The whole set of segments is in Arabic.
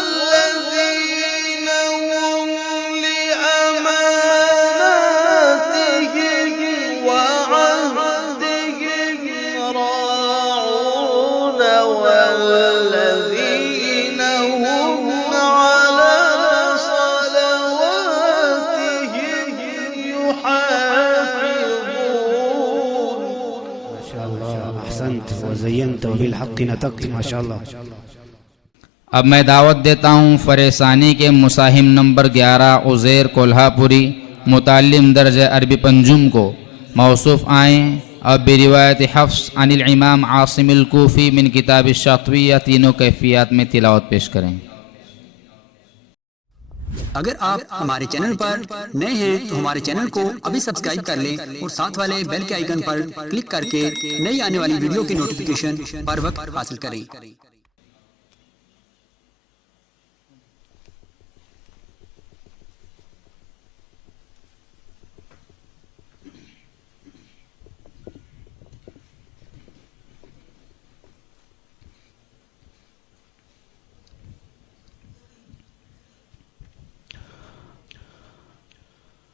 والذين هم لأماناتهم وعهدهم راعون والذين هم على صلواتهم يحافظون. ما شاء الله، أحسنت وزينت وبالحق نطقت، ما شاء الله. अब मैं दावत देता हूँ फरेसानी के मुसाहिम नंबर 11 उज़ैर कोल्हापुरी मुतालिम दर्ज अरबी पंजुम को मौसूफ़ आएँ और बिरिवायत हफ्स अनिल इमाम आसिमिल कूफ़ी मिन किताब शातविया तीनों कैफियत में तिलावत पेश करें। अगर आप हमारे चैनल पर नए हैं तो हमारे चैनल को अभी सब्सक्राइब कर लें और साथ वाले बेल के आइकन पर क्लिक करके नई आने वाली वीडियो की नोटिफिकेशन पर वक्त हासिल करें।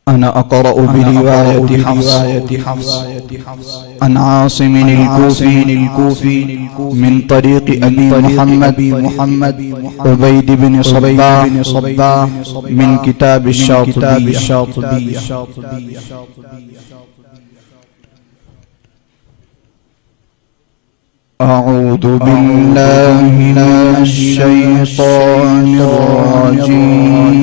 أنا أقرأ برواية حفص عن عاصم الكوفي من طريق أبي محمد عبيد بن صباح من كتاب الشاطبية. أعوذ بالله من الشيطان الرجيم.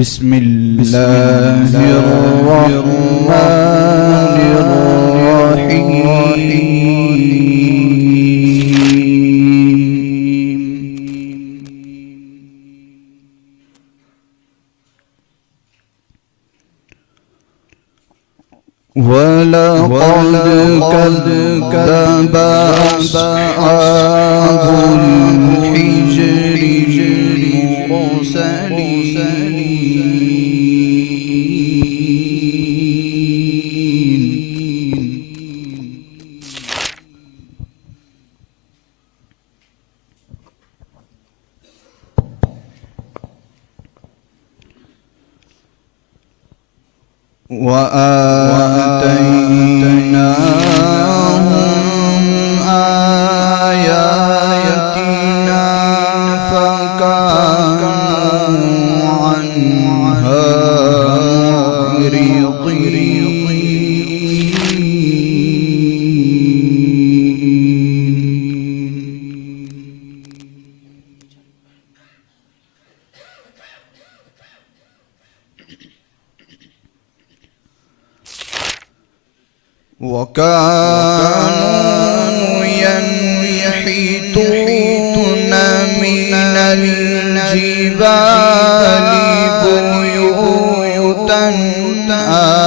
بسم الله الرحمن الرحيم. ولقد كذب أصحاب الحجر وآتيناهم آياتنا فكانوا عنها معرضين. وكانوا ينحتون من الجبال بيوتا آمنين.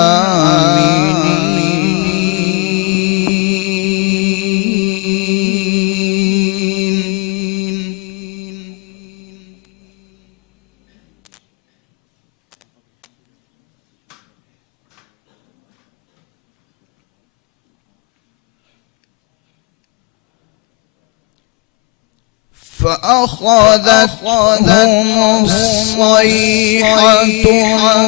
فأخذتهم الصيحة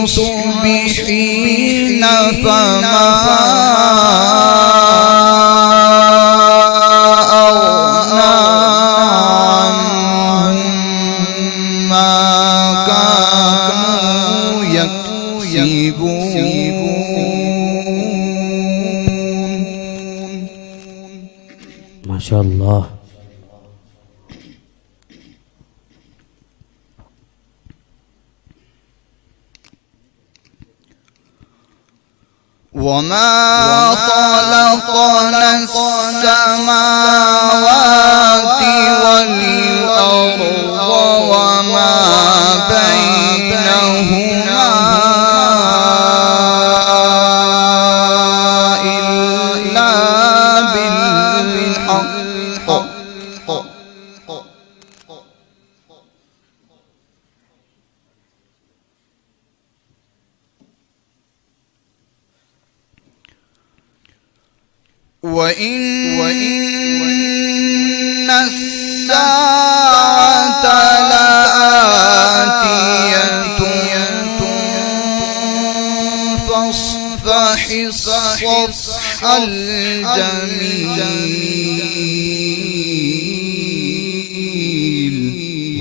مصبحين فما أغنى عنهم ما كانوا يكسبون. ما شاء الله. وما خلقنا السماوات والأرض وما بينهما إلا بالحق وإن الساعة لآتية فاصفح الصفح الجميل.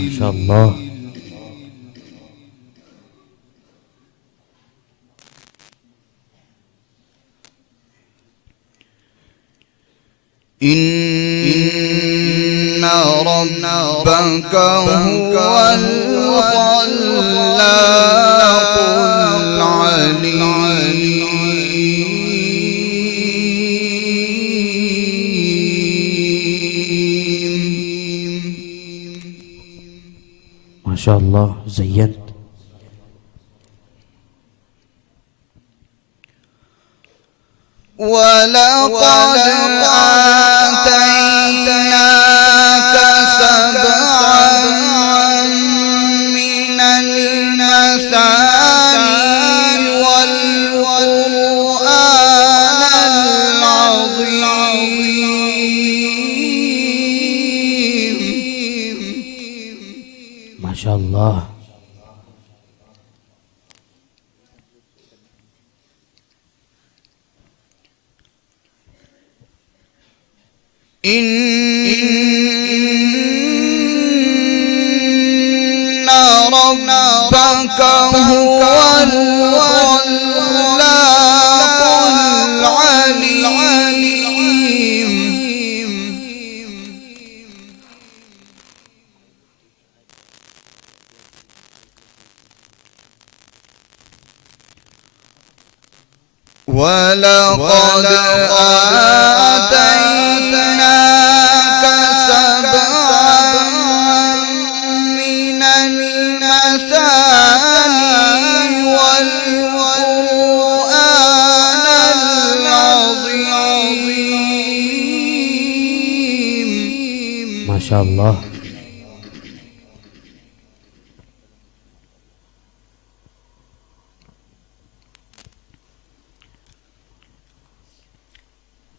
ما شاء الله. إن ربك هو الخلاق العليم. ما شاء الله زينت. ولقد آتيناك سبعا من المثاني والقرآن العظيم. ما شاء الله. إن ربك هو الخلاق العليم. ولقد آتيناك سبعا من المثاني والقرآن العظيم. ما شاء الله.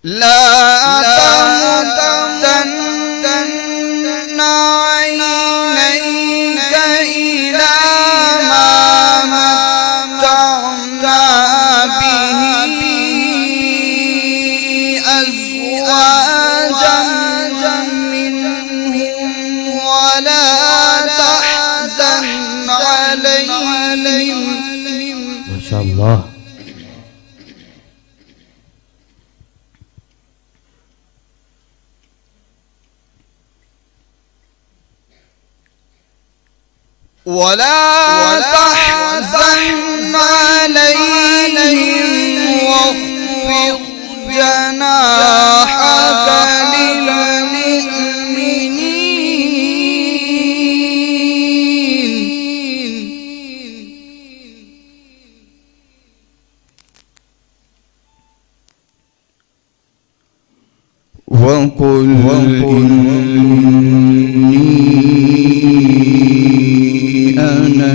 لا تمدن عينيك إلى ما متعنا به أزواجا منهم ولا تحزن عليهم. ما شاء الله. ولا تحزن عليهم واخفض جناحك للمؤمنين وقل أنا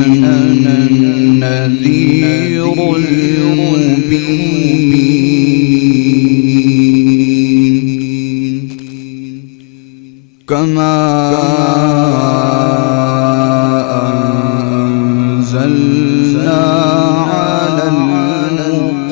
النذير المبين كما أنزلنا على المقتسمين.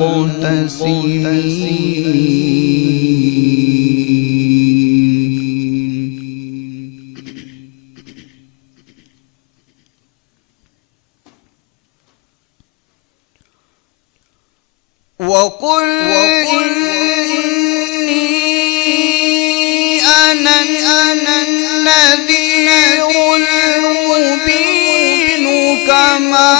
وقل إني أنا النذير المبين كما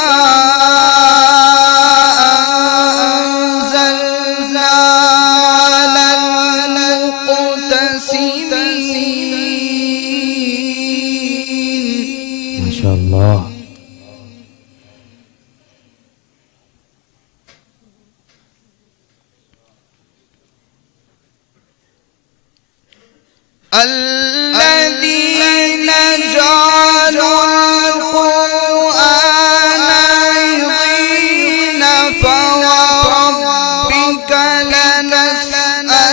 أنزلنا على المقتسمين. ما شاء الله. الذين جعلوا القرآن عضين فوربك لنسألنهم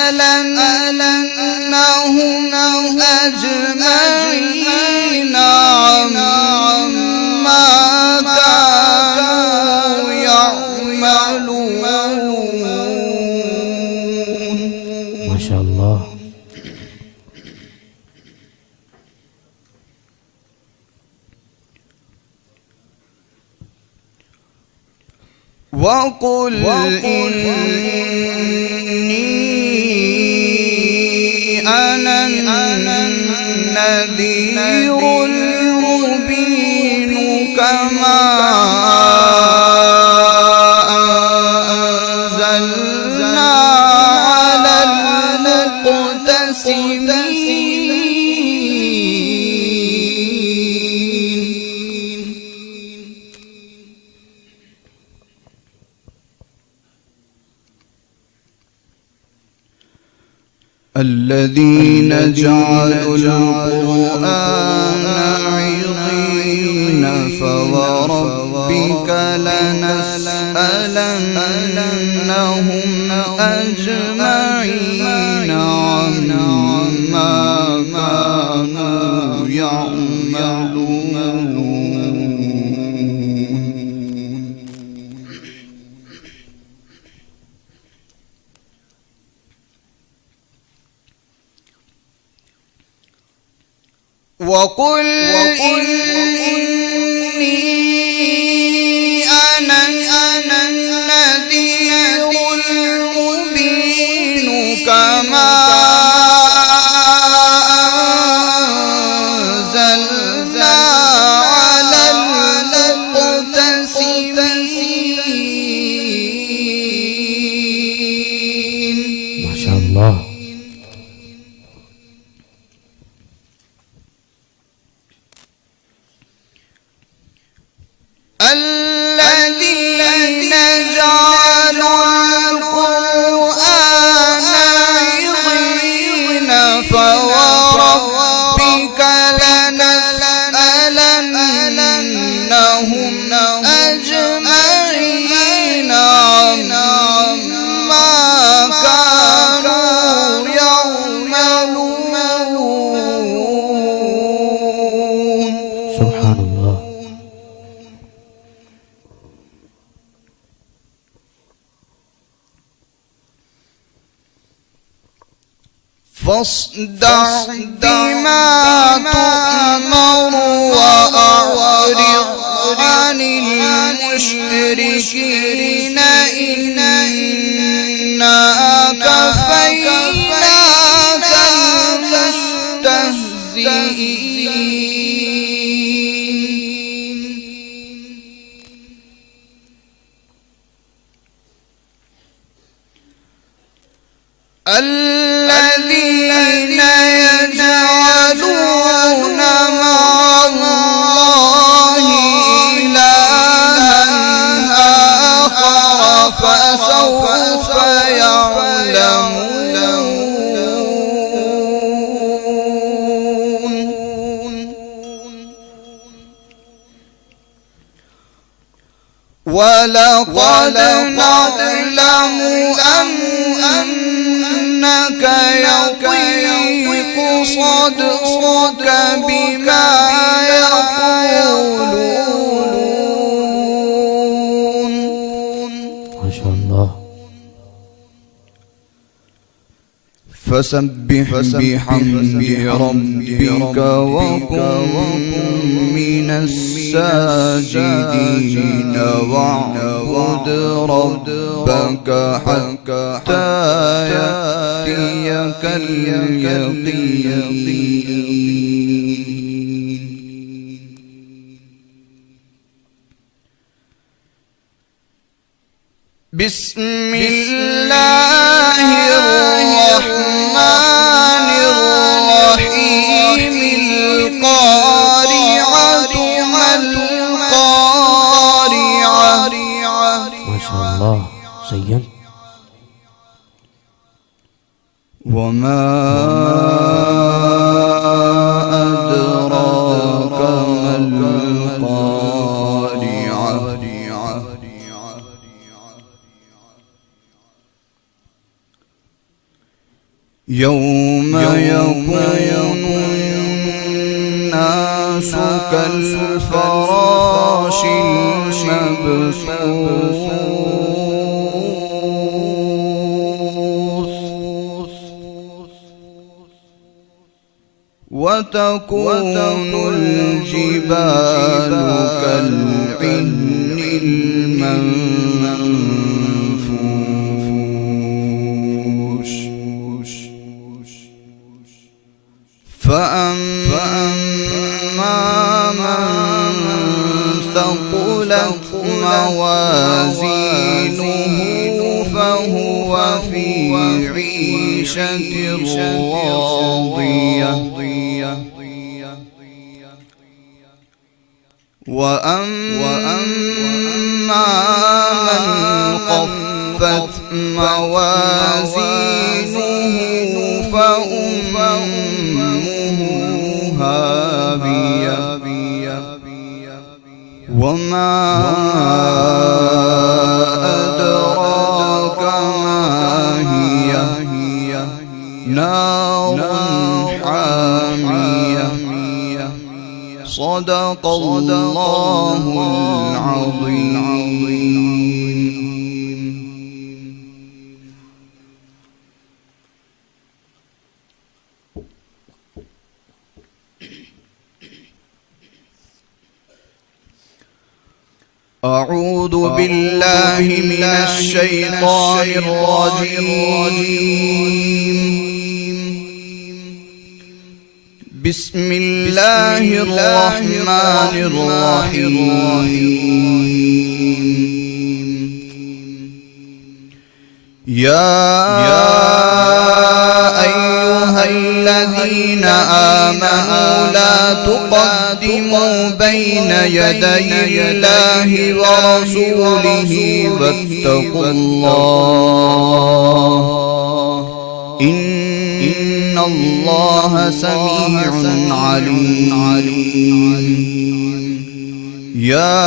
وقل إني أنا النذير المبين كما أنزلنا على المقتسمين الذين جعلوا القرآن عضين فوربك لنسألنهم أجمعين عما كانوا يعملون. وقل إني أنا النذير المبين كما أنزلنا على المقتسمين. ما شاء الله. الذين جعلوا القرآن عضين فوربك لنسألنهم أجمعين عما كانوا يعملون. سبحان الله. فاصدع بما تؤمر وأعرض عن المشركين إنا كفيناك المستهزئين. الذين يجعلون مع الله إلها آخر فسوف يعلمون. ولقد نعلم أنك يضيق صدرك بما يقولون. ما شاء الله. فسبح بحمد ربك وكن من الساجدين واعبد ربك حتى يأتيك اليقين. بسم الله الرحمن الرحيم. القارعة ما القارعة. ما شاء الله. زين. وما أدراك ما القارعة. يوم يكون الناس كالفراش المبثوث. وتكون الجبال كالعهن المنفوش. فهو في عيشة راضية وأما من خفت موازينه فأمه هاوية وما أدراك ما هي نار حامية صدق الله العظيم. أعوذ بالله من الشيطان الرجيم. بسم الله الرحمن الرحيم. يا أيها الذين آمنوا لا تقدموا بين يدي الله ورسوله واتقوا الله إن الله سميع عليم. يا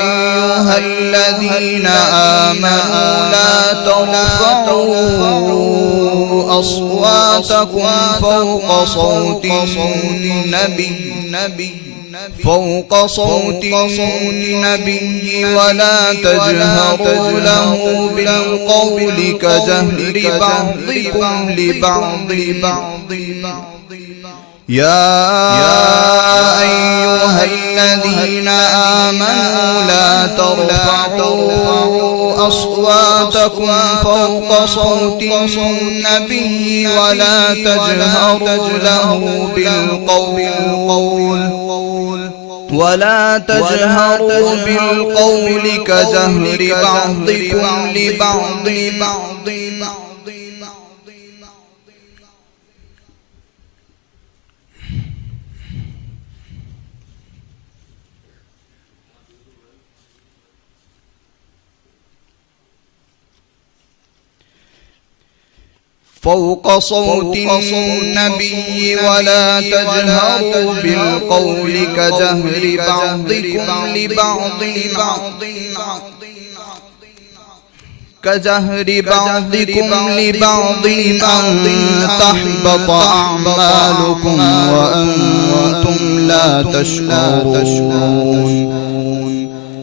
أيها الذين آمنوا لا ترفعوا أصواتكم فوق صوت النبي ولا تجهروا له بالقول كجهر بعضكم لبعض. يا أيها الذين آمنوا لا ترفعوا أصواتكم فوق صوت النبي ولا تجهروا له بالقول كجهر بعضكم لبعض. فوق صوت النبي ولا تجهروا بالقول كجهر بعضكم لبعض أن تحبط أعمالكم وأنتم لا تشعرون.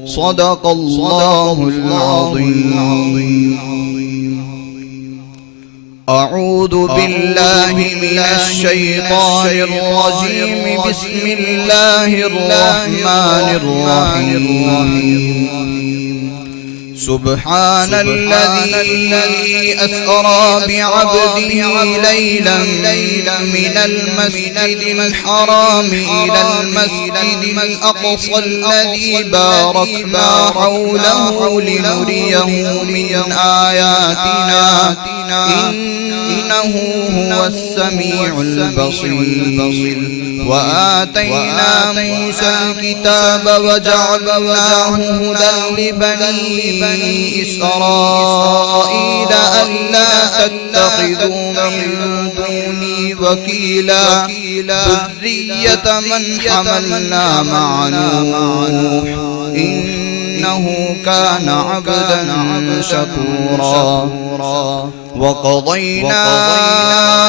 صدق الله العظيم. أعوذ بالله من الشيطان الرجيم. بسم الله الرحمن الرحيم. سبحان الذي أسرى بعبده ليلا من المسجد الحرام إلى المسجد الأقصى الذي باركنا حوله لنريه من آياتنا إنه هو السميع البصير. وآتينا موسى الكتاب وجعلناه هدى لبني إسرائيل ألا تتخذوا من دوني وكيلا ذرية من حملنا مع نوح إنه كان عبدا شكورا. وقضينا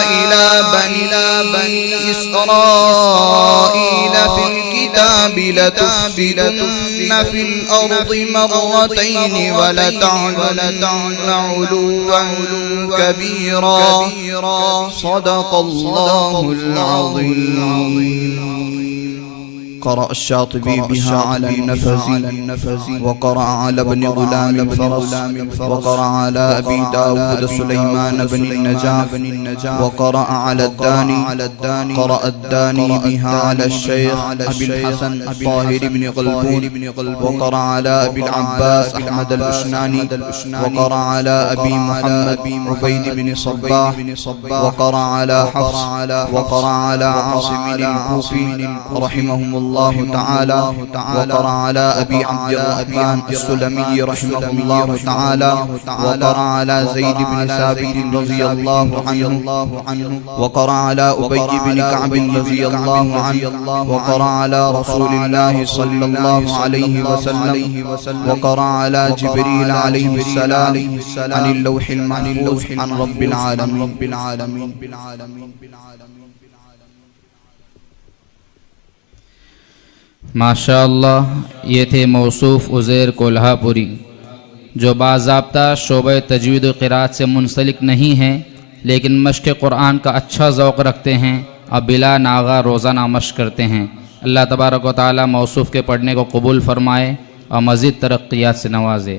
إلى بني إسرائيل في الكتاب لتفسدن في الأرض مرتين ولتعلن علوا كبيرا. صدق الله العظيم. قرأ الشاطبي بها على النفز وقرأ على ابن غلام الفرس وقرأ على أبي داود سليمان بن النجاح وقرأ على الداني قرأ الداني بها على الشيخ أبي الحسن الطاهر بن غلبون وقرأ على أبي العباس أحمد الأشناني وقرأ على أبي محمد عبيد بن صباح وقرأ على حفص وقرأ على عاصم الكوفي رحمهم الله تعالى وقرأ على أبي عبد الرحمن السلمي رحمه الله تعالى وقرأ على زيد بن ثابت رضي الله عنه وقرأ على أبي بن كعب رضي الله عنه وقرأ على رسول الله صلى الله عليه وسلم وقرأ على جبريل عليه السلام عن اللوح المحفوظ عن رب العالمين. माशाअल्लाह, ये थे मौसूफ़ उज़ैर कोल्हापुरी जो बाज़ाब्ता शोबे तजवीद व क़िराअत से मुंसलिक नहीं हैं, लेकिन मश्क़ क़ुरआन का अच्छा ज़ौक़ रखते हैं और बिला नागा रोज़ाना मश्क़ करते हैं। अल्लाह तबारक व तआला मौसूफ़ के पढ़ने को कबूल फ़रमाए और मज़ीद तरक्कियात से नवाजे।